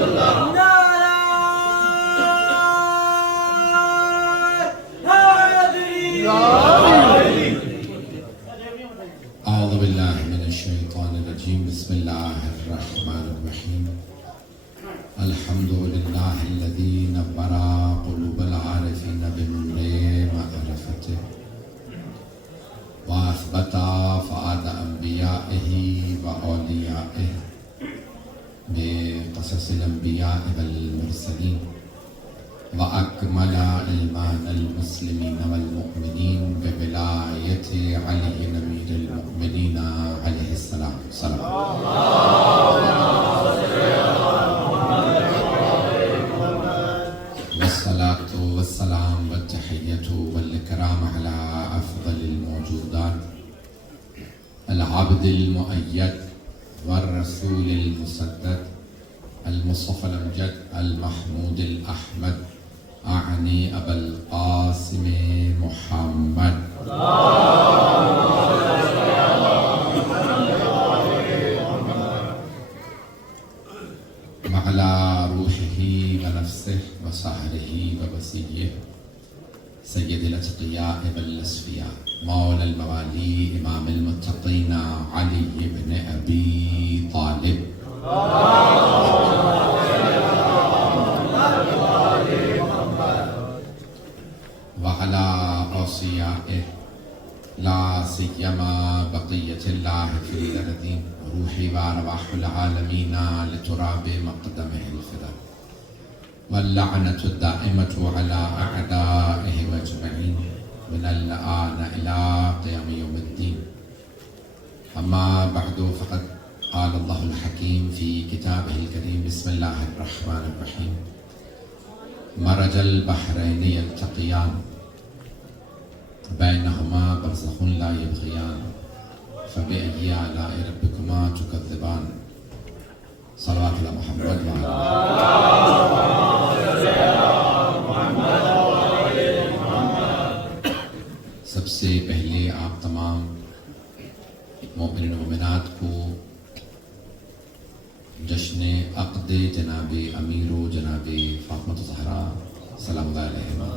اعوذ باللہ من الشیطان الرجیم بسم اللہ الرحمن الرحیم الحمد للہ الذی نور قلوب العارفین بنور معرفته واثبت فؤاد انبیائه واولیائه بقصص الانبیاء والمرسلین وأكمل إيمان المسلمين والمؤمنين بولاية علي أمير المؤمنين عليه السلام والصلاة والسلام والتحية والإكرام على أفضل الموجودات العبد المؤيد والرسول المسدد المصطفى الأمجد المحمود الأحمد أعني أبا القاسم محمد وعلى روحه ونفسه وسهره ووصيه سيد الأتقياء والأصفياء مولى الموالي إمام المتقين علي بن أبي طالب وعلى أوصيائه لا سيما بقية الله في الأرضين روحي وأرواح العالمين لتراب مقدمه الفداء واللعنة الدائمة على أعدائهم أجمعين من الآن إلى قيام يوم الدين أما بعد فقد قال الله الحكيم في كتابه الكريم بسم الله الرحمن الرحيم مرج البحرين يلتقيان بينهما برزخ لا يبغيان فبأي آلاء ربكما تكذبان صلوات على محمد وعلى سب سے پہلے آپ تمام مومنین و مومنات کو جشن عقد جناب امیر و جناب فاطمہ الزہرا سلام اللہ علیہما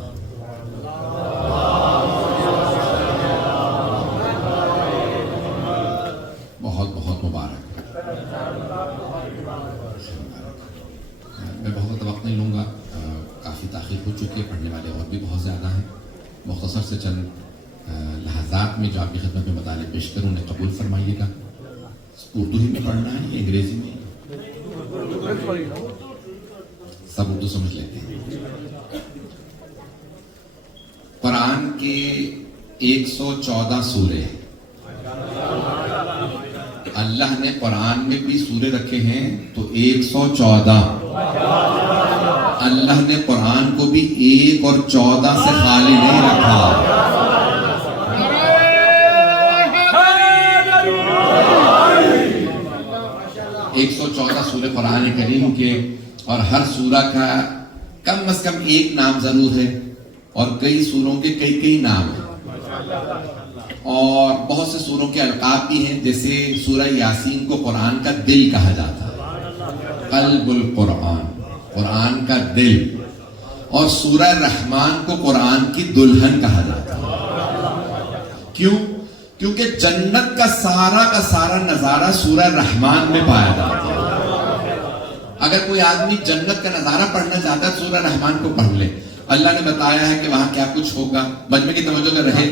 بہت بہت مبارک. میں بہت وقت نہیں لوں گا، کافی تاخیر ہو چکی ہے، پڑھنے والے اور بھی بہت زیادہ ہیں. مختصر سے چند لحظات میں جو آپ کی خدمت میں مطالب پیش کروں انہیں قبول فرمائیے گا. اردو ہی میں پڑھنا ہے یا انگریزی میں؟ سب اردو سمجھ لیتے ہیں. قرآن کے 114 سورے اللہ نے قرآن میں بھی سورے رکھے ہیں تو 114. اللہ نے قرآن کو بھی 1 اور 14 سے خالی نہیں رکھا. 114 سورہ قرآن کریم کے، اور ہر سورہ کا کم از کم ایک نام ضرور ہے، اور کئی سوروں کے کئی نام ہیں، اور بہت سے سوروں کے القاب بھی ہیں. جیسے سورہ یاسین کو قرآن کا دل کہا جاتا ہے، قلب القرآن، قرآن کا دل. اور سورہ رحمان کو قرآن کی دلہن کہا جاتا ہے. کیوں؟ کیونکہ جنت کا سارا نظارہ سورہ رحمان میں پایا جاتا ہے. اگر کوئی آدمی جنت کا نظارہ پڑھنا چاہتا ہے سورہ رحمان کو پڑھ لے. اللہ نے بتایا ہے کہ وہاں کیا کچھ ہوگا، مجمع کی توجہ میں رہے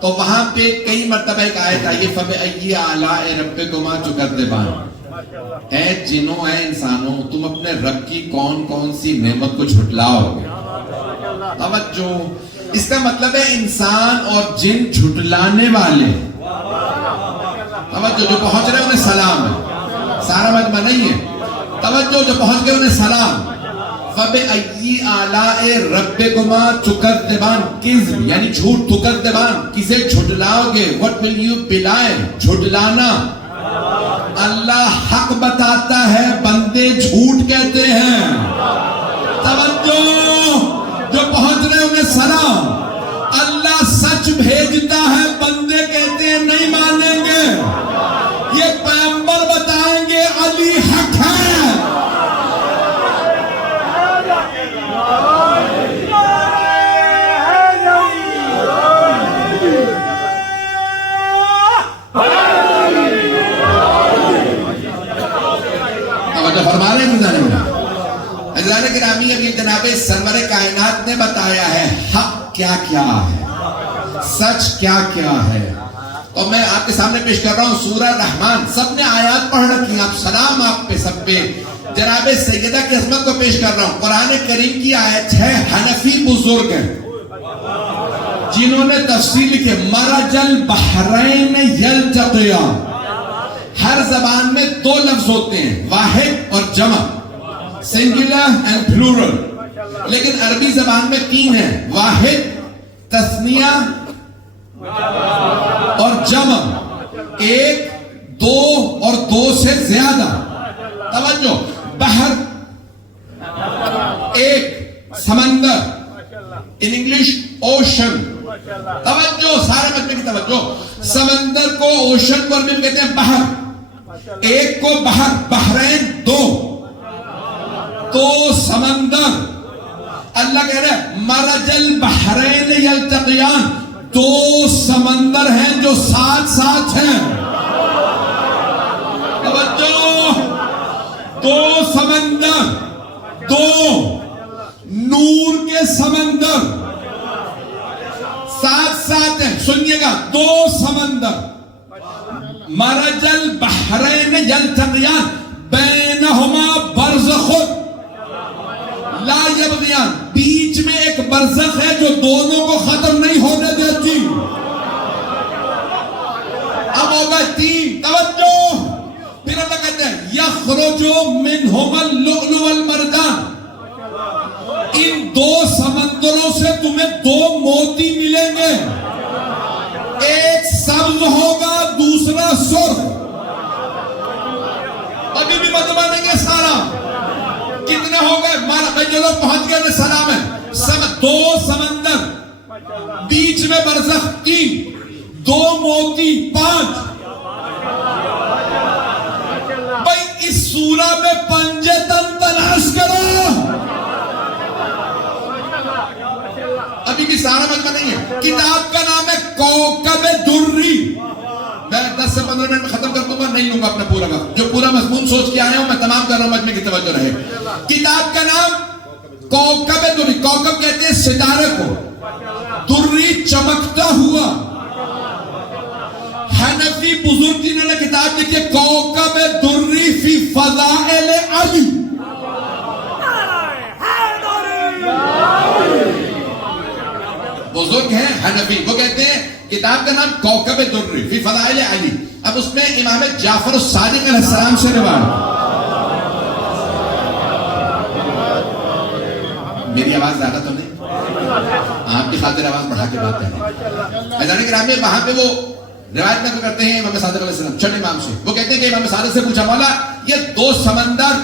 تو وہاں پہ کئی مرتبہ ایک آیت آئی ہے فَبِأَيِّ آلَاءِ رَبِّكُمَا تُكَذِّبَانِ. اے جنوں، اے انسانوں، تم اپنے رب کی کون کون سی نعمت کو جھٹلاؤ گے. توجہ، اس کا مطلب ہے انسان اور جن جھٹلانے والے. توجہ، جو پہنچ رہے انہیں سلام ہے، سارا مجمع نہیں ہے. توجہ، جو پہنچ گئے انہیں سلام. فَبِأَيِّ آلَاءِ رَبِّكُمَا تُكَذِّبَانِ، کذب یعنی جھوٹ، تُكَذِّبَانِ کسے جھٹلاؤ گے. what will you belie، جھٹلانا. اللہ حق بتاتا ہے، بندے جھوٹ کہتے ہیں. توجہ، جو پہنچ رہے انہیں سلام. اللہ سچ بھیجتا ہے، بندے کہتے ہیں نہیں مانیں گے. یہ پیغمبر بتائیں گے علی حق ہے، فرما رہے ہیں حضرات گرامی. اب یہ جناب سرور کائنات نے بتایا ہے حق کیا کیا ہے، سچ کیا کیا ہے. اور میں آپ کے سامنے پیش کر رہا ہوں سورہ رحمان. سب نے آیات پڑھ رکھی ہیں، آپ سلام آپ پہ سب پہ. جناب سیدہ کی عظمت کو پیش کر رہا ہوں. قرآن کریم کی آیت ہے، حنفی بزرگ ہیں جنہوں نے تفسیر لکھی مرج البحرین یلتقیان. ہر زبان میں دو لفظ ہوتے ہیں، واحد اور جمع، سنگولر اینڈ پلورل. لیکن عربی زبان میں تین ہیں، واحد، تثنیہ اور جمع. ایک، دو اور دو سے زیادہ. توجہ، بحر ایک، سمندر ان انگلش اوشن. توجہ سارے مجمع کی توجہ. سمندر کو اوشن کو عربی میں کہتے ہیں بحر. ایک کو بحر، بحرین دو، تو سمندر. اللہ کہہ رہے ہیں مرج البحرین یلتقیان، دو سمندر ہیں جو ساتھ ساتھ ہیں. توجہ، دو سمندر، دو نور کے سمندر ساتھ ساتھ ہیں. سنیے گا، دو سمندر. مرج البحرین یلتقیان بینہما برزخ لا یبغیان، بیچ میں ایک برزخ ہے جو دونوں کو ختم نہیں ہونے دیتی. اب ہوگا تین. توجہ، پھر اللہ کہتے ہیں یخرج منہما اللؤلؤ والمرجان. ان دو سمندروں سے تمہیں دو موتی ملیں گے، ایک سبز ہوگا دوسرا سرخ. ابھی بھی مجمع نہیں ہے سارا. کتنے ہو گئے؟ بھائی جو لوگ پہنچ گئے انہیں سلام ہے. دو سمندر، بیچ میں برزخ تین، دو موتی پانچ. بھائی اس سورہ میں پنجے تن تلاش کرو. ابھی بھی سارا مجمع نہیں ہے. کتاب کا نام ہے کوکب دری. میں 10 سے 15 منٹ میں ختم کر دوں گا، نہیں لوں گا اپنا پورا وقت. جو پورا مضمون سوچ کے آیا ہوں میں تمام کر رہا ہوں، مجمع کی توجہ رہے. کتاب کا نام کوکب دری. کوکب کہتے ہیں ستارے کو، دری چمکتا ہوا. حنفی بزرگ جنہوں نے کتاب لکھی ہے کوکب دری فی فضائل علی. بزرگ ہیں حنفی، وہ کہتے ہیں کتاب کا نام کوکب دری فی فضائل علی. اب اس میں امام جعفر الصادق علیہ السلام سے روایت. میری آواز زیادہ تو نہیں؟ آپ کی خاطر آواز بڑھا کے بات کریں. حضرات گرامی وہاں پہ وہ روایت میں کرتے ہیں امام صادق علیہ السلام چھٹے امام سے. وہ کہتے ہیں کہ امام صادق سے پوچھا مولا یہ دو سمندر،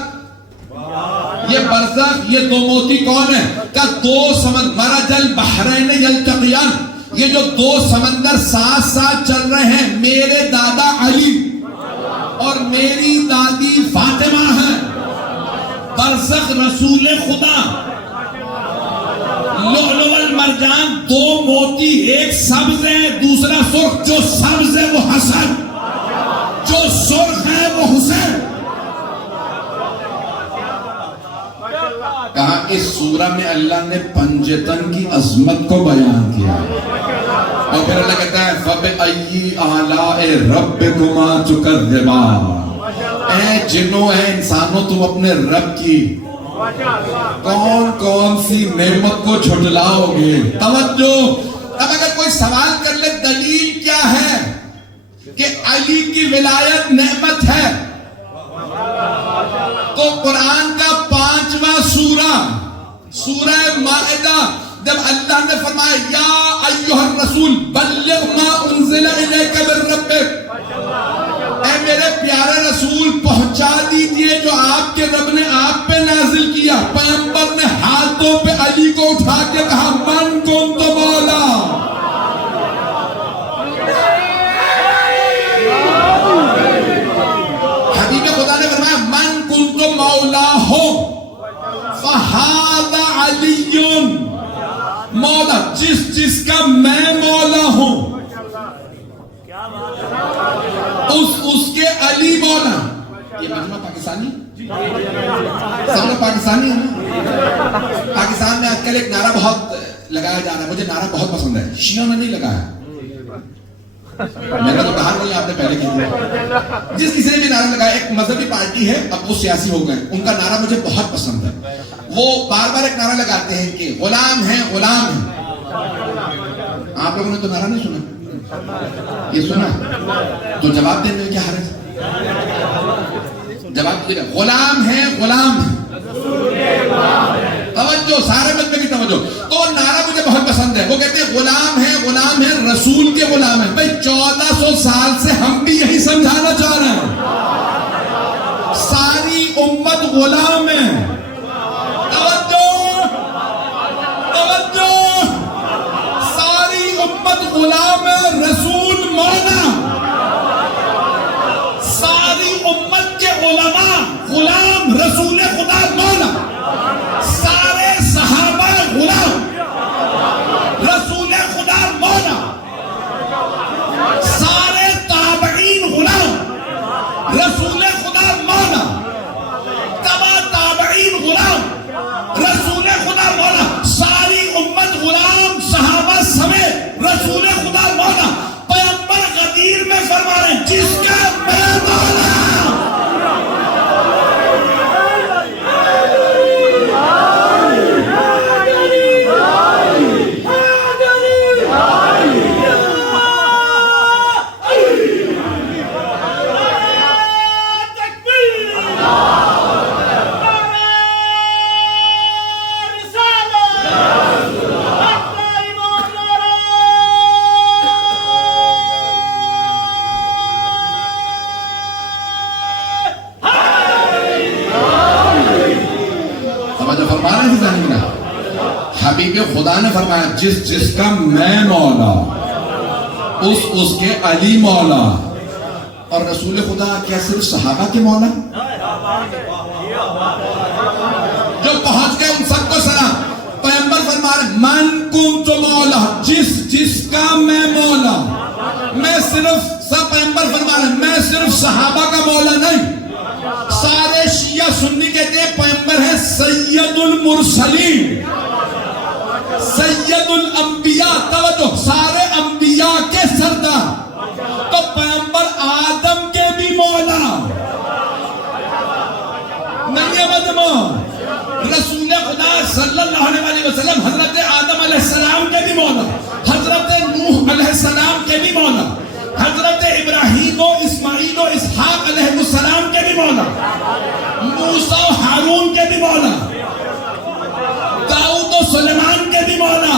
یہ برزخ، یہ دو موتی کون ہے؟ کہ دو سمندر مرج البحرین یلتقیان، یہ جو دو سمندر ساتھ ساتھ چل رہے ہیں میرے دادا علی اور میری دادی فاطمہ ہیں. برزخ رسول خدا، لؤلؤ والمرجان دو موتی، ایک سبز ہے دوسرا سرخ. جو سبز ہے وہ حسن، جو سرخ ہے وہ حسین. کہا اس سورہ میں اللہ نے پنجتن کی عظمت کو بیان کیا. اور پھر اللہ کہتا ہے فَبِأَيِّ آلَاءِ رَبِّكُمَا تُكَذِّبَانِ. اے جنوں اے انسانوں تم اپنے رب کی کون کون سی نعمت کو جھٹلاؤ گے. توجہ. اب اگر کوئی سوال کر لے دلیل کیا ہے کہ علی کی ولایت نعمت ہے، تو قرآن کا 5واں سورہ، سورہ مائدہ، جب اللہ نے فرمایا یا ایھا الرسول بلغ ما انزل الیک من ربک، اے میرے پیارے رسول پہنچا دیجئے جو آپ کے رب نے آپ پہ نازل کیا. پیغمبر نے ہاتھوں پہ علی کو اٹھا کے کہا من کنت مولا. حبیب خدا نے فرمایا من کنت مولا ہو فہذا علی مولا، جس کا میں مولا ہوں اس کے علی مولا. یہ مجمع پاکستانی سب لوگ پاکستانی ہیں نا. پاکستان میں آج کل ایک نعرہ بہت لگایا جا رہا ہے, مجھے نعرہ بہت پسند ہے, شیعوں نے نہیں لگایا, میں نے تو کہا نہیں, آپ نے پہلے کہا. جس کسی نے بھی نعرہ لگایا, ایک مذہبی پارٹی ہے, اب وہ سیاسی ہو گئے, ان کا نعرہ مجھے بہت پسند ہے. وہ بار بار ایک نعرہ لگاتے ہیں کہ غلام ہیں غلام ہیں. آپ لوگوں نے تو نعرہ نہیں سنا, یہ سنا تو جواب دینے میں کیا حرج ہے؟ جواب دیجیے, غلام ہیں غلام ہیں. توجہ, سارے مجمع کی توجہ. تو نعرہ مجھے بہت پسند ہے. وہ کہتے ہیں غلام ہیں رسول کے غلام ہیں. بھائی 1400 سال سے ہم بھی یہی سمجھانا چاہ رہے ہیں, ساری امت غلام ہے. توجہ, ساری امت غلام ہے, رسول مولا. ساری امت کے علماء غلام, رسول خدا مولا. سارے صحابہ غلام, رسول خدا مولا. سارے تابعین غلام, رسول خدا مولا. تبع تابعین غلام, رسول خدا مولا. ساری امت غلام, صحابہ سمیت رسول خدا مولا. پیغمبر غدیر میں فرما رہے ہیں, جس کا میں مولا. حبیب خدا نے فرمایا, جس کا میں مولا, اس کے علی مولا. اور رسول خدا کیا صرف صحابہ کے مولا؟ جو پہنچ گئے ان سب کو سلام. پیغمبر فرما رہے, من کنت مولا, جس کا میں مولا. میں صرف, سب پیغمبر فرما رہے, میں صرف صحابہ کا مولا نہیں. سارے شیعہ سنی کہتے ہیں پیغمبر ہے سید المرسلین, سید الانبیاء. توجہ, سارے انبیاء کے سردار. تو پیغمبر آدم کے بھی مولا نہیں ہے مجموع. رسول خدا صلی اللہ علیہ وسلم حضرت آدم علیہ السلام کے بھی مولا, حضرت نوح علیہ السلام کے بھی مولا, حضرت ابراہیم و اسماعیل و اسحاق علیہ السلام کے بھی مولا, موسیٰ و ہارون کے بھی مولا, داؤد و سلیمان کے بھی مولا.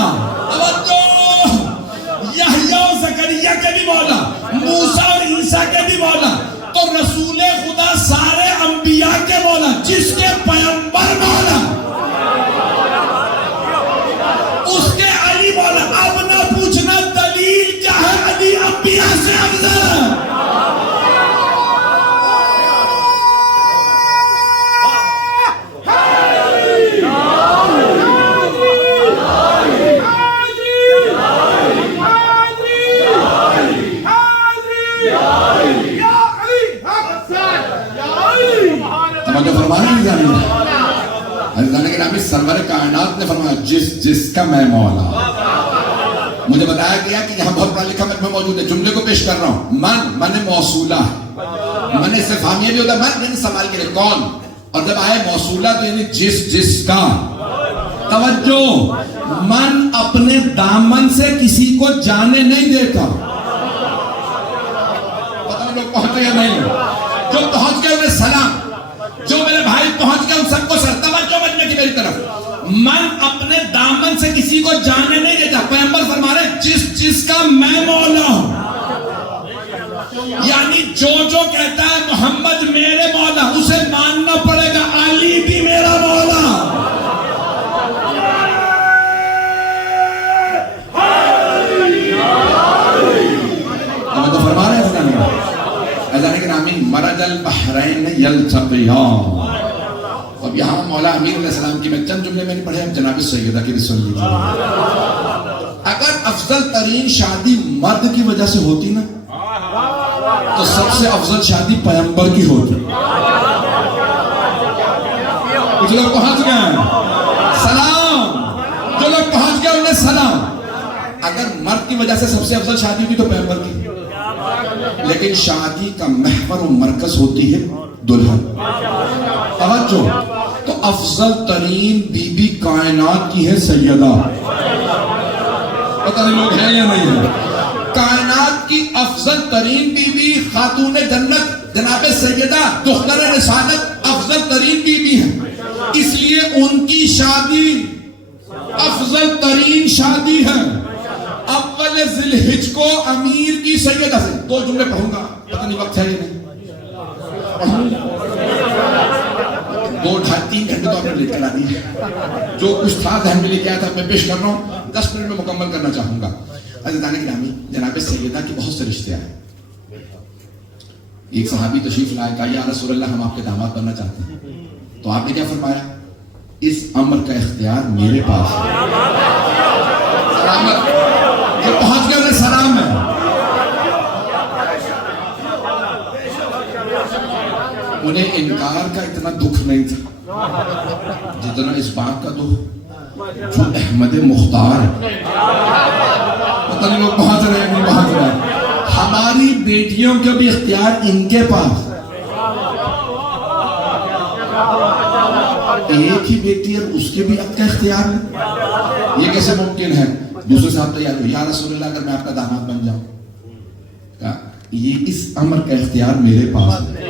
یحییٰ و زکریا کے بھی مولا, موسیٰ اور عیسیٰ کے بھی مولا. تو رسول خدا سارے انبیاء کے مولا, جس کے پیغمبر مولا, اس کے علی مولا. اب نہ پوچھنا دلیل کیا ہے, علی انبیاء سے افضل ہے. سرور کائنات نے فرمایا, جس کا میں مولا. مجھے بتایا گیا کہ یہاں بہت پڑھا لکھا میں موجود ہے. جملے کو پیش کر رہا ہوں. من موصولہ ہے, من استفہامیہ بھی ہوتا ہے, من سوال کے لیے کون, اور جب آئے موصولہ تو یعنی جس کا. توجہ, من اپنے دامن سے کسی کو جانے نہیں دیتا. پتہ نہیں لوگ پہنچے یا نہیں, جو پہنچ گئے انہیں سلام, جو میرے بھائی پہنچ گئے ان سب کو سر. توجہ مجمع کی میری طرف. من اپنے دامن سے کسی کو جانے نہیں دیتا. پیغمبر فرما رہے, جس کا میں مولا ہوں, یعنی جو کہتا ہے محمد میرے مولا, اسے ماننا پڑے گا علی بھی میرا مولا. تو فرما رہے ہیں اذان کے نامین, مرج البحرین یلتقیان. اب یہاں مولا امیر علیہ السلام کی میں چند جملے میں نے پڑھے, ہم جناب سیدہ کی رسول اللہ. اگر افضل ترین شادی مرد کی وجہ سے ہوتی نا, تو سب سے افضل شادی پیغمبر کی ہوتی. کچھ لوگ پہنچ گئے ہیں سلام، جو لوگ پہنچ گئے انہیں سلام. اگر مرد کی وجہ سے سب سے افضل شادی ہوئی تو پیغمبر کی، لیکن شادی کا محور و مرکز ہوتی ہے دلہن. توجہ، تو افضل ترین بی بی کائنات کی ہے سیدہ. پتہ نہیں لوگ ہیں یا نہیں ہیں. کائنات کی افضل ترین بی بی خاتون جنت جناب سیدہ دختر رسالت افضل ترین بی بی ہے، اس لیے ان کی شادی افضل ترین شادی ہے. اول ذی الحجہ کو امیر کی سیدہ سے. 2 جملے پڑھوں گا، پتہ نہیں وقت ہے یا نہیں. 2 ڈھائی 3 گھنٹے تو آپ نے لیٹ کرا دی. جو کچھ تھا ذہن میں لے کے آیا تھا میں پیش کر رہا ہوں، 10 منٹ میں مکمل کرنا چاہوں گا. عزیزان گرامی، جناب سیدہ کی بہت سے رشتے آئے. ایک صحابی تشریف لائے، کہا یا رسول اللہ ہم آپ کے داماد بننا چاہتے ہیں. تو آپ نے کیا فرمایا؟ اس امر کا اختیار میرے پاس ہے. سلامت جو پہنچ گئے انہیں سلام ہے. انہیں انکار کا اتنا دکھ نہیں تھا جتنا اس بات کا دکھ جو احمد مختار. پتہ نہیں لوگ پہنچ رہے ہیں نہیں پہنچ رہے. ہماری بیٹیوں کا بھی اختیار ان کے پاس. ایک ہی بیٹی ہے اس کے بھی حق کا اختیار ہے. یہ کیسے ممکن ہے؟ دوسرے صاحب تیار ہو، یا رسول اللہ اگر میں آپ کا داماد بن جاؤں. کہا یہ اس امر کا اختیار میرے پاس ہے.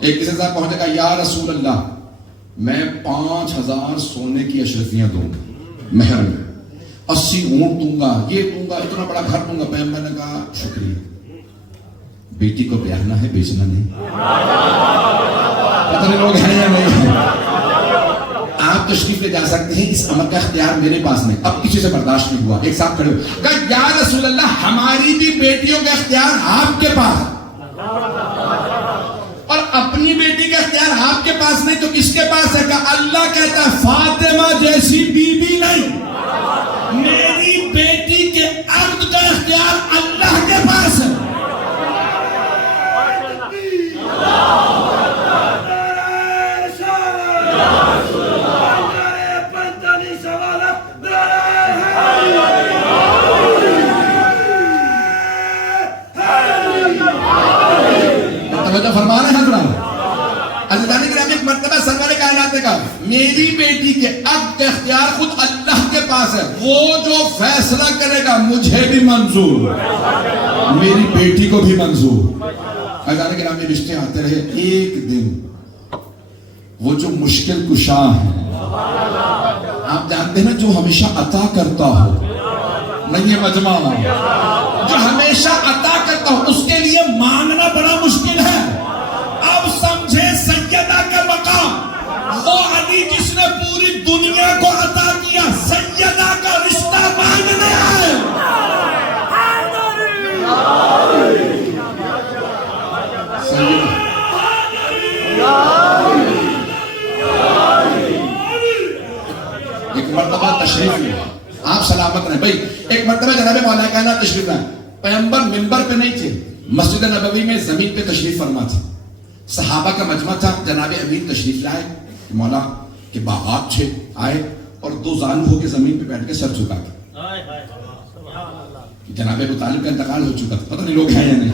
ایک کسی صاحب پہنچے گا، یا رسول اللہ میں 5000 سونے کی اشرفیاں دوں گا مہر میں، 80 اونٹ دوں گا، یہ دوں گا، اتنا بڑا گھر دوں گا. پیغمبر نے کہا شکریہ، بیٹی کو بیاہنا ہے بیچنا نہیں. پتہ نہیں لوگ ہیں یا نہیں ہیں. آپ تشریف لے جا سکتے ہیں، اس امر کا اختیار میرے پاس نہیں. اب کسی سے برداشت نہیں ہوا، ایک صاحب کھڑے ہوئے کہا یا رسول اللہ ہماری بھی بیٹیوں کا اختیار آپ کے پاس ہے، اور اپنی بیٹی کا اختیار آپ کے پاس نہیں تو کس کے پاس ہے؟ کہا اللہ کہتا ہے فاطمہ جیسی بی بی نہیں، میری بیٹی کے عقد کا اختیار اللہ کے پاس ہے. فرما رہے ہیں حضرات. عزیزان گرامی، ایک مرتبہ سرور کائنات نے کہا میری بیٹی کے عقد کا اختیار خود اللہ کے پاس ہے، وہ جو فیصلہ کرے گا مجھے بھی منظور، میری بیٹی کو بھی منظور. عزیزان گرامی، رشتے آتے رہے. ایک دن وہ جو مشکل کشا ہے، آپ جانتے ہیں جو ہمیشہ عطا کرتا ہو، نہیں یہ مجمع جو ہمیشہ عطا کرتا ہو اس کے لیے مانگنا بڑا مشکل ہے. اب سمجھے سیدہ کا مقام، وہ علی جس نے پوری دنیا کو عطا کیا، سیدہ کا رشتہ مانگنے آئے. ایک مرتبہ تشریف لیا، آپ سلامت رہے بھائی. ایک مرتبہ جناب مولا کائنات تشریف لائے. پیغمبر منبر پہ نہیں تھے، مسجد نبوی میں زمین پہ تشریف فرما تھے. صحابہ کا مجمع تھا. جناب امیر تشریف لائے، مولا کے باغات تھے، آئے اور 2 زانو ہو کے زمین پہ بیٹھ کے سر جھکا کے. جناب ابو طالب کا انتقال ہو چکا تھا، پتہ نہیں لوگ ہیں یا نہیں.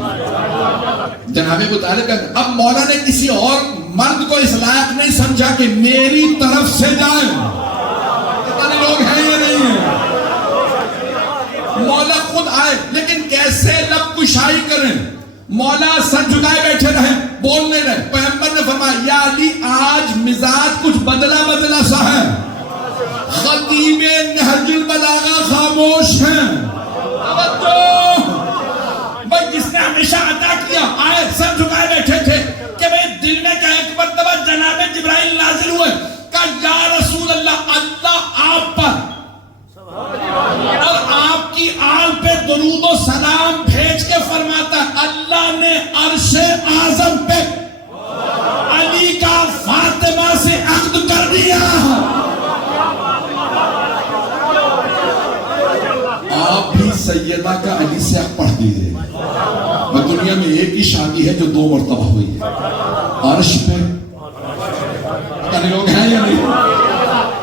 جناب ابو طالب کا اب مولا نے کسی اور مرد کو اس لائق نہیں سمجھا کہ میری طرف سے جائے. پتہ نہیں لوگ ہیں یا نہیں ہیں. مولا خود آئے، لیکن کیسے لب کشائی کریں. مولا سر جھکائے بیٹھے رہے، بول نہیں رہے. پیغمبر نے فرمایا یا علی آج مزاج کچھ بدلا بدلا سا ہے. خطیب نہج البلاغہ خاموش ہیں. بھائی جس نے ہمیشہ عطا کیا آئے سر جھکائے بیٹھے تھے کہ بھئی دل میں کیا. ایک مرتبہ جناب جبرائیل نازل ہوئے، کہا یا رسول اللہ اللہ آپ پر اور آپ کی آل پہ درود و سلام بھیج کے فرماتا ہے اللہ نے عرش اعظم پہ علی کا فاطمہ سے عقد کر دیا. آپ بھی سیدہ کا علی سے عقد پڑھ دیجئے. دنیا میں ایک ہی شادی ہے جو 2 مرتبہ ہوئی ہے، عرش پہ پتہ نہیں لوگ ہیں یا نہیں.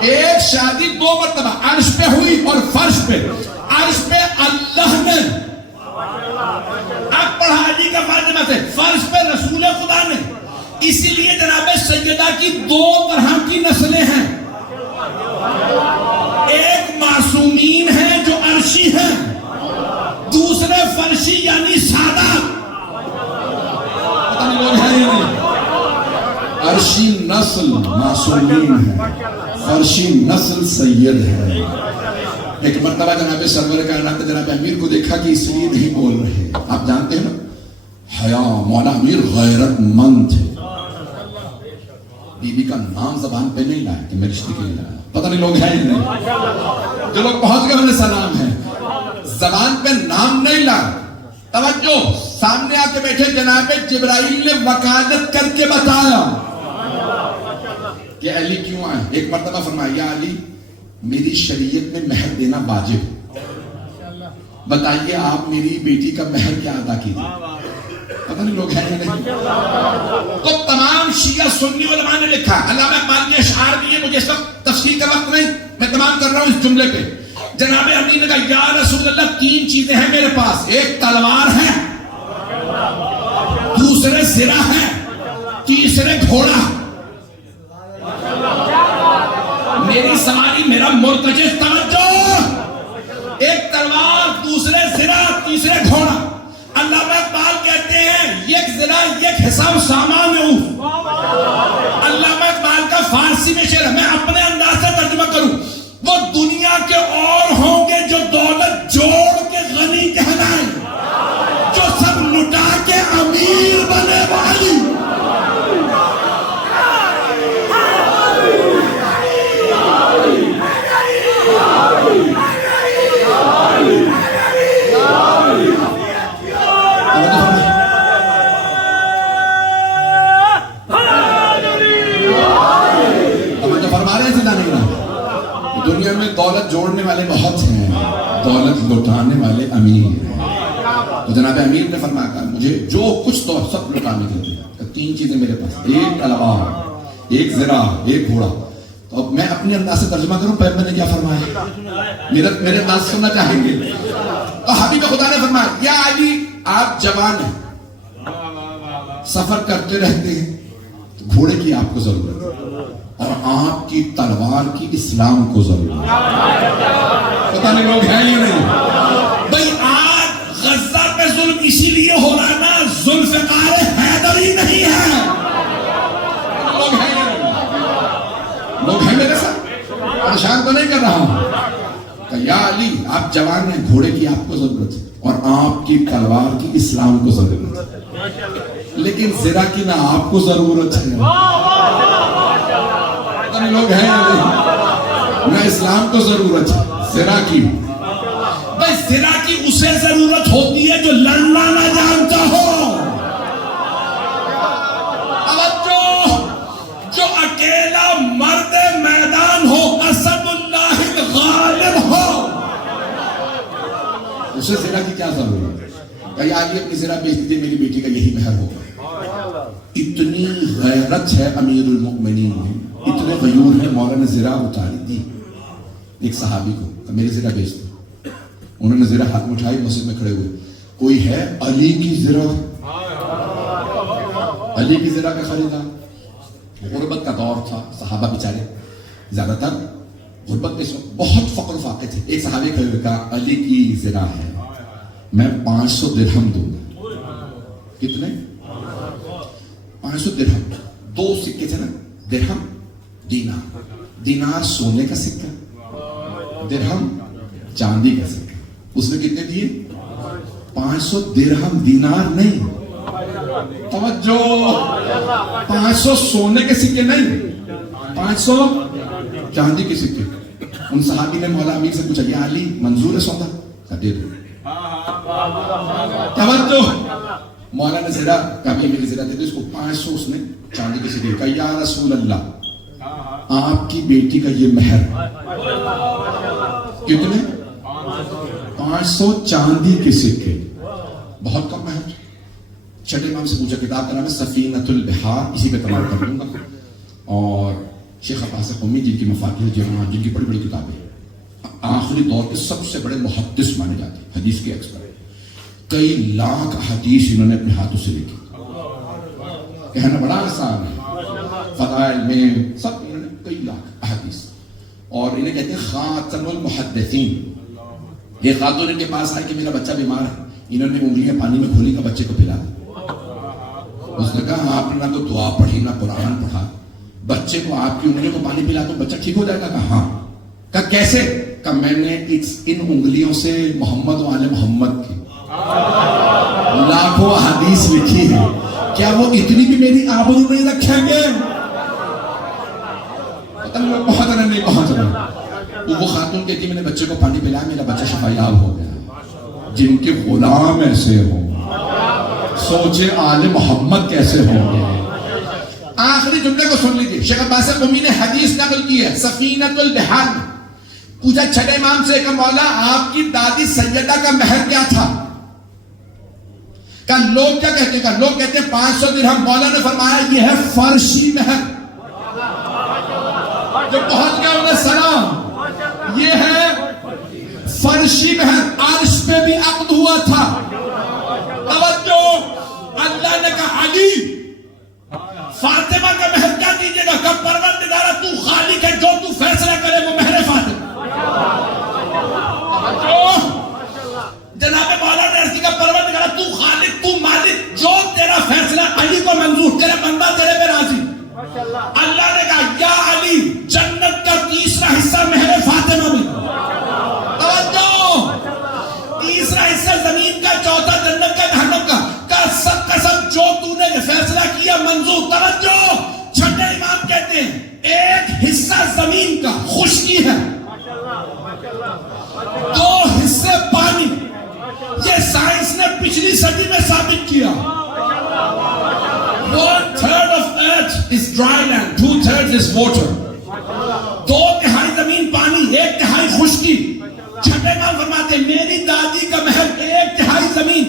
ایک شادی 2 مرتبہ عرش پہ ہوئی اور فرش پہ. عرش پہ اللہ نے, اب پڑھا علی کا فاطمہ سے, فرش پہ رسول خدا نے. اسی لیے جناب سیدہ کی 2 طرح کی نسلیں ہیں. ایک معصومین ہیں جو عرشی ہیں, دوسرے فرشی یعنی سادہ. پتہ نہیں لوگ ہیں یا نہیں. عرشی نسل معصومین ہے, فرشی نسل سید ہے. ایک مرتبہ جناب سرور کائنات جناب امیر کو دیکھا کہ اس لیے نہیں بول رہے. آپ جانتے ہیں نا, حیا, مولا امیر غیرت مند تھے. بی بی کا نام زبان پہ نہیں لایا کہ میں رشتے کے لیے لایا. پتہ نہیں لوگ ہیں یا نہیں. جو لوگ پہنچ گئے انہیں سلام ہے, زبان پہ نام نہیں لایا. توجہ, سامنے آ کے بیٹھے جناب جبرائیل نے وکالت کر کے بتایا کہ علی کیوں آئے. ایک مرتبہ فرمایا, یا علی میری شریعت میں مہر دینا واجب, بتائیے آپ میری بیٹی کا مہر کیا ادا کیجیے. پتہ نہیں لوگ ہیں یا نہیں. تو تمام شیعہ سنی علماء نے لکھا, علامہ اقبال کے اشعار بھی ہیں, مجھے اس وقت تفصیل کا وقت نہیں, میں تمام کر رہا ہوں اس جملے پہ. جناب امین نے کہا, یا رسول اللہ 3 چیزیں ہیں میرے پاس, ایک تلوار ہے, دوسرے زرہ ہے, تیسرے گھوڑا. میری سواری میرا مرتجع. توجہ, ایک تلوار, دوسرے زرہ, تیسرے گھوڑا. علامہ اقبال کہتے ہیں یک زرہ یک حساب سامان ہوں. علامہ اقبال کا فارسی میں شعر, میں اپنے انداز سے ترجمہ کروں, وہ دنیا کے اور ہوں گے جو دولت جوڑ کے غنی کہلائیں, جو سب لٹا کے امیر بنے والی. دنیا میں دولت جوڑنے والے بہت ہیں, دولت لٹانے والے امیر ہیں. تو جناب امیر نے فرمایا مجھے جو کچھ تو سب لٹانے دیتے. 3 چیزیں میرے پاس, ایک تلوار, ایک زرہ, ایک گھوڑا. تو اب میں اپنے انداز سے ترجمہ کروں, پیغمبر نے کیا فرمایا, میرے انداز سننا چاہیں گے. تو حبیب خدا نے فرمایا, یا علی آپ جوان ہیں, سفر کرتے رہتے ہیں, گھوڑے کی آپ کو ضرورت ہے, اور آپ کی تلوار کی اسلام کو ضرورت ہے. پتہ نہیں لوگ ہیں یا نہیں. بھئی آج غزہ پہ ظلم اسی لیے ہو رہا نا, ذوالفقار حیدری نہیں ہے. لوگ ہیں یا نہیں. لوگ ہیں میرے ساتھ, پریشان تو نہیں کر رہا ہوں. کہ یا علی آپ جوان ہیں, گھوڑے کی آپ کو ضرورت ہے, اور آپ کی تلوار کی اسلام کو ضرورت ہے, لیکن زرہ کی نہ آپ کو ضرورت ہے. لوگ ہیں یا نہیں. نہ اسلام کو ضرورت ہے, زرہ کی. بھائی زرہ کی اسے ضرورت ہوتی ہے جو لڑنا نہ جانتا ہو. جو اکیلا مرد میدان ہو, اسد اللہ غالب ہو, اسے زرہ کی کیا ضرورت ہے. کہ آگے اپنی زرہ بیچ دیجیے, میری بیٹی کا یہی مہر ہوگا. اتنی غیرت ہے امیر المؤمنین میں, اتنے غیور ہیں, مولا نے زرہ اتاری دی ایک صحابی کو, میری زرہ بیچ دو. انہوں نے زرہ ہاتھ میں اٹھائی, مسجد میں کھڑے ہوئے, کوئی ہے علی کی زرہ, علی کی زرہ کا خریدار. غربت کا دور تھا, صحابہ بیچارے زیادہ تر غربت میں بہت فقر و فاقے تھے. ایک صحابی کھڑے ہوئے, کہا علی کی زرہ ہے, میں 500 درہم دوں گا. کتنے؟ 500 درہم. 2 سکے تھے نا, درہم دینار. دینار سونے کا سکہ, درہم چاندی کا سکہ. اس نے کتنے دیے؟ 500 درہم, دینار نہیں. توجہ, 500 سونے کے سکے نہیں, 500 چاندی کے سکے. ان صحابی نے مولا امیر سے پوچھا, یا علی منظور ہے سودا؟ کہا دے دو. توجہ, مولا نے زرہ کہا میری زرہ دے دو اس کو. 500 اس نے چاندی کے سکے. کہا یا رسول اللہ آپ کی بیٹی کا یہ مہر. کتنے؟ 500 چاندی کے سکے, بہت کم مہر. چھٹے امام سے پوچھا, کتاب کا نام ہے سفینۃ البحار, اسی پہ تمام کر لوں گا. اور شیخ عباس قمی جن کی مفاتیح الجنان، جن کی بڑی بڑی کتابیں آخری دور کے سب سے بڑے محدث مانے جاتے ہیں، حدیث کے ایکسپرٹ، کئی لاکھ حدیث انہوں نے اپنے ہاتھوں سے لکھی. کہنا بڑا آسان ہے، فضائل میں سب انہوں نے کئی لاکھ احادیث. اور انہیں کہتے ہیں خاتم المحدثین. یہ خاتون ان کے پاس آئے کہ میرا بچہ بیمار ہے، انہوں نے انگلیاں پانی میں کھولی کا بچے کو پلا دی. اس نے کہا آپ نے نہ تو دعا پڑھی نہ قرآن پڑھا، بچے کو آپ کی انگلیوں کو پانی پلا تو بچہ ٹھیک ہو جائے گا. کہا ہاں. کہا کیسے؟ کہا میں نے ان انگلیوں سے محمد و آل محمد کی لاکھوں حدیث لکھی ہے، کیا وہ اتنی بھی میری آبرو نہیں رکھیں گے؟ پتہ نہیں پہنچ رہے نہیں پہنچ رہے. وہ خاتون کہتی میں نے بچے کو پانی پلایا، میرا بچہ شفا یاب ہو گیا. جن کے غلام ایسے ہوں، سوچے آل محمد کیسے ہوں گے. آخری جملے کو سن لیجیے. شیخ عباس قمی نے حدیث نقل کی ہے سفینۃ البحار. پوچھا چھٹے امام سے کہ مولا آپ کی دادی سیدہ کا مہر کیا تھا؟ کہ لوگ کیا کہتے ہیں؟ کہ لوگ کہتے ہیں 500 درہم. مولا نے فرمایا یہ ہے فرشی مہر. جو پہنچ گیا انہیں سلام. یہ ہے فرشی مہر. عرش پہ بھی عقد ہوا تھا. توجہ. اللہ نے کہا علی فاطمہ کا مہر کیا دیجیے گا؟ کہ پروردگارہ تو خالق ہے، جو تو فیصلہ کرے وہ مہر فاطمہ. جناب مولانا عرض کا پروردگارہ تو خالق تو مالک، جو تیرا فیصلہ علی کو منظور، تیرا بندہ تیرے پہ راضی. اللہ نے کہا یا علی جنت کا تیسرا حصہ مہر فاطمہ میں. توجہ. تیسرا حصہ زمین کا، چوتھا جنت کا، جہنم کا. سب قسم جو تو نے فیصلہ کیا منظور. توجہ. چھٹے امام کہتے ہیں ایک حصہ زمین کا خشکی ہے، 2 حصے پانی. یہ سائنس نے پچھلی صدی میں ثابت کیا. 1/3 of earth is dry land, 2/3 is water. 2/3 زمین پانی، 1/3 خشکی. چھٹے امام فرماتے ہیں میری دادی کا محل 1/3 زمین،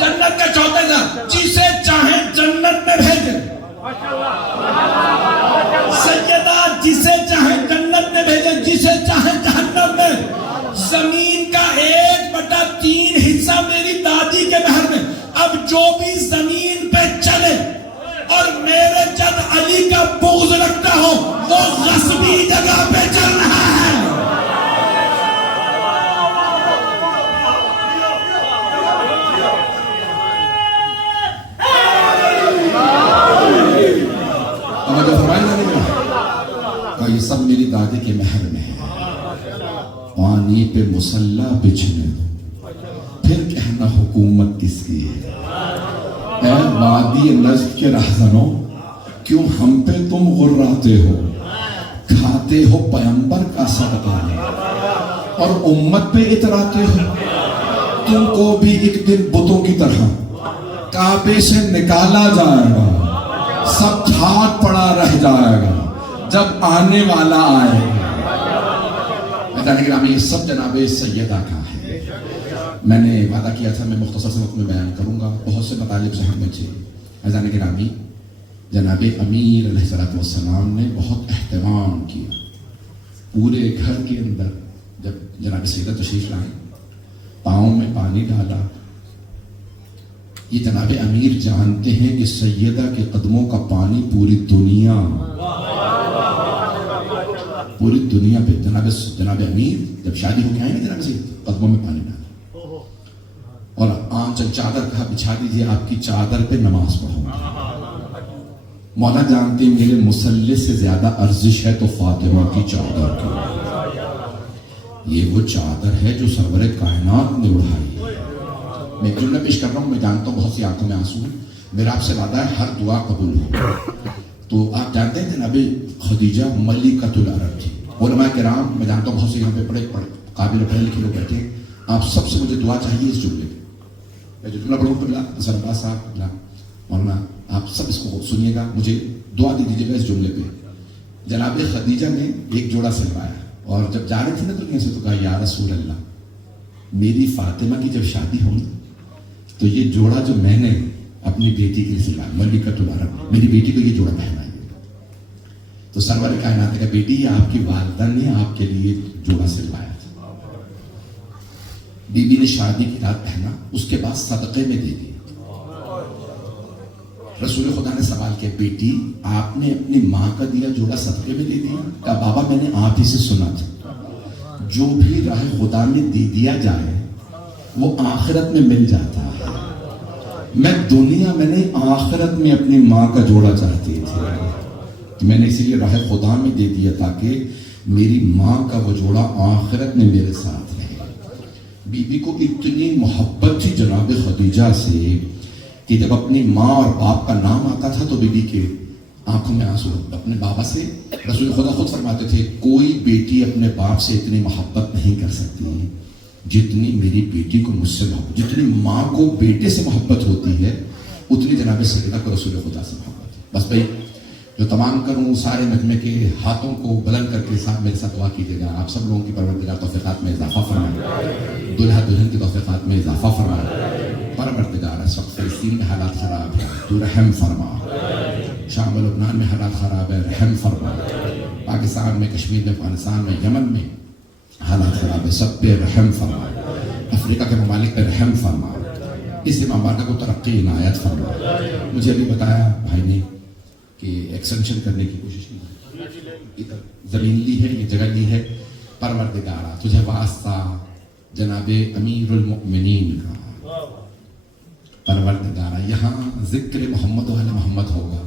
جنت کا 14,000. جسے چاہیں جنت میں بھیجیں سیدہ، جسے چاہیں جنت میں بھیجیں، جسے چاہیں جہنم میں. زمین کا 1/3 حصہ میری دادی کے مہر میں. اب جو بھی زمین پہ چلے اور میرے جد علی کا بغض رکھتا ہو وہ غصبی جگہ پہ چل رہا ہے. یہ سب میری دادی کے مہر میں ہے. پانی پہ مسلح بچھنے دو، پھر کہنا حکومت کس کی ہے. اے وادی نجد کے رہزنوں، کیوں ہم پہ تم غراتے ہو؟ کھاتے ہو پیغمبر کا صدقہ اور امت پہ اتراتے ہو. تم کو بھی ایک دن بتوں کی طرح کعبے سے نکالا جائے گا، سب چھاٹ پڑا رہ جائے گا جب آنے والا آئے گا. میدان گرامی یہ سب جناب سیدہ کا ہے. میں نے وعدہ کیا تھا میں مختصر سے وقت میں بیان کروں گا، بہت سے مطالب ذہن میں تھے. میدان گرامی جناب امیر علیہ السلام نے بہت اہتمام کیا. پورے گھر کے اندر جب جناب سیدہ تشریف لائیں، پاؤں میں پانی ڈالا. یہ جناب امیر جانتے ہیں کہ سیدہ کے قدموں کا پانی پوری دنیا پہ جناب امیر جب شادی ہو کے آئے نا جناب سے قدموں میں پانی ڈالا اور آنچل چادر کہا بچھا دیجیے آپ کی چادر پہ نماز پڑھوں. مولا جانتے ہیں میرے مسلح سے زیادہ ارزش ہے تو فاطمہ کی چادر کی. یہ وہ چادر ہے جو سرور کائنات نے اڑائی ہے. میں ایک جملہ پیش کر رہا ہوں، میں جانتا ہوں بہت سی آنکھوں میں آنسو ہیں. میرا آپ سے وعدہ ہے ہر دعا قبول ہو. تو آپ جانتے ہیں جناب خدیجہ ملکۃ العرب تھی. علماء کرام میں جانتا ہوں بہت سے یہاں پہ پڑھے قابل پڑھے لکھے لوگ بیٹھے ہیں. آپ سب سے مجھے دعا چاہیے اس جملے پہ. میں جو جملہ پڑھوں گا اظہر عباس صاحب مولانا آپ سب اس کو سنیے گا، مجھے دعا دے دیجیے گا اس جملے پہ. جناب خدیجہ نے ایک جوڑا سلوایا اور جب جا رہے تھے نا دنیا سے تو کہا یا رسول اللہ میری فاطمہ کی جب شادی ہوگی تو یہ جوڑا جو میں نے اپنی بیٹی کے لیے سلوایا ملکۃ العرب، میری بیٹی کو یہ جوڑا پہنائیے. تو سرور کائنات نے کہا بیٹی یہ آپ کی والدہ نے آپ کے لیے جوڑا سلوایا تھا. بی بی نے شادی کی رات پہنا, اس کے بعد صدقے میں دے دیا. رسول خدا نے سوال کیا بیٹی آپ نے اپنی ماں کا دیا جوڑا صدقے میں دے دیا؟ کہا بابا میں نے آپ ہی سے سنا تھا جو بھی راہ خدا میں دے دیا جائے وہ آخرت میں مل جاتا ہے. میں دنیا میں نہیں آخرت میں اپنی ماں کا جوڑا چاہتی تھی, میں نے اسی لیے راہ خدا میں دے دیا تاکہ میری ماں کا وہ جوڑا آخرت میں میرے ساتھ رہے. بی بی کو اتنی محبت تھی جناب خدیجہ سے کہ جب اپنی ماں اور باپ کا نام آتا تھا تو بی بی کے آنکھوں میں آنسو. اپنے بابا سے رسول خدا خود فرماتے تھے کوئی بیٹی اپنے باپ سے اتنی محبت نہیں کر سکتی جتنی میری بیٹی کو مجھ سے محبت. جتنی ماں کو بیٹے سے محبت ہوتی ہے اتنی جناب سیدہ کو رسول خدا سے محبت ہے. بس بھائی جو تمام کروں سارے مجمع کے ہاتھوں کو بلند کر کے ساتھ میرے ساتھ دعا کیجیے گا. آپ سب لوگوں کی پروردگار توفیقات میں اضافہ فرمائے, دلہا دلہن کی توفیقات میں اضافہ فرمائے. پروردگار اس وقت فلسطین میں حالات خراب ہے تو رحم فرما, شام و لبنان میں حالات خراب ہے رحم فرما, پاکستان میں کشمیر میں افغانستان میں یمن میں حالات خراب ہے سب پہ رحم فرما, افریقہ کے ممالک پہ رحم فرما, اس امام بارگاہ کو ترقی عنایت فرما. مجھے ابھی بتایا بھائی نے کہ ایکسٹینشن کرنے کی کوشش کی, ادھر زمین لی ہے یہ جگہ لی ہے. پروردگارہ تجھے واسطہ جناب امیر المؤمنین کا, پروردگارہ یہاں ذکر محمد و اہل محمد ہوگا.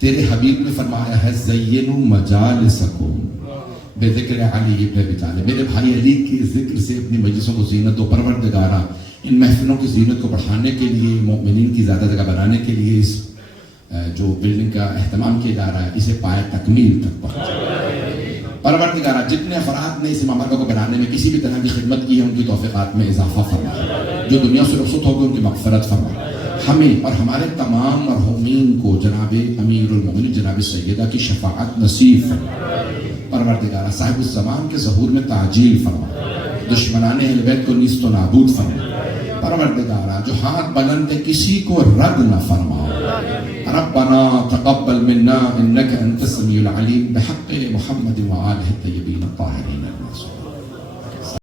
تیرے حبیب نے فرمایا ہے زینوا مجالسکم بے ذکر علی ابن ابی طالب, میرے بھائی علی کے ذکر سے اپنی مجلسوں کو زینت دو. پروردگارہ ان محفلوں کی زینت کو بڑھانے کے لیے, مومنین کی زیادہ جگہ بنانے کے لیے اس جو بلڈنگ کا اہتمام کیا جا رہا ہے اسے پائے تکمیل تک پہنچا. پروردگارہ جتنے افراد نے اس امام بارگاہ کو بنانے میں کسی بھی طرح کی خدمت کی ہے ان کی توفیقات میں اضافہ فرما, جو دنیا سے رخصت ہو گئے ان کی مغفرت فرما. ہمیں اور ہمارے تمام مرحومین کو جناب امیر المؤمنین جناب سیدہ کی شفاعت نصیب فرما. پروردگارہ صاحب الزمان کے ظہور میں تعجیل فرما, دشمنان اہل بیت کو نیست و نابود فرما. پروردگارہ جو ہاتھ بلند ہے کسی کو رد نہ فرما. ربنا تقبل منا انك انت السميع العليم بحق محمد وآله الطيبين الطاهرين.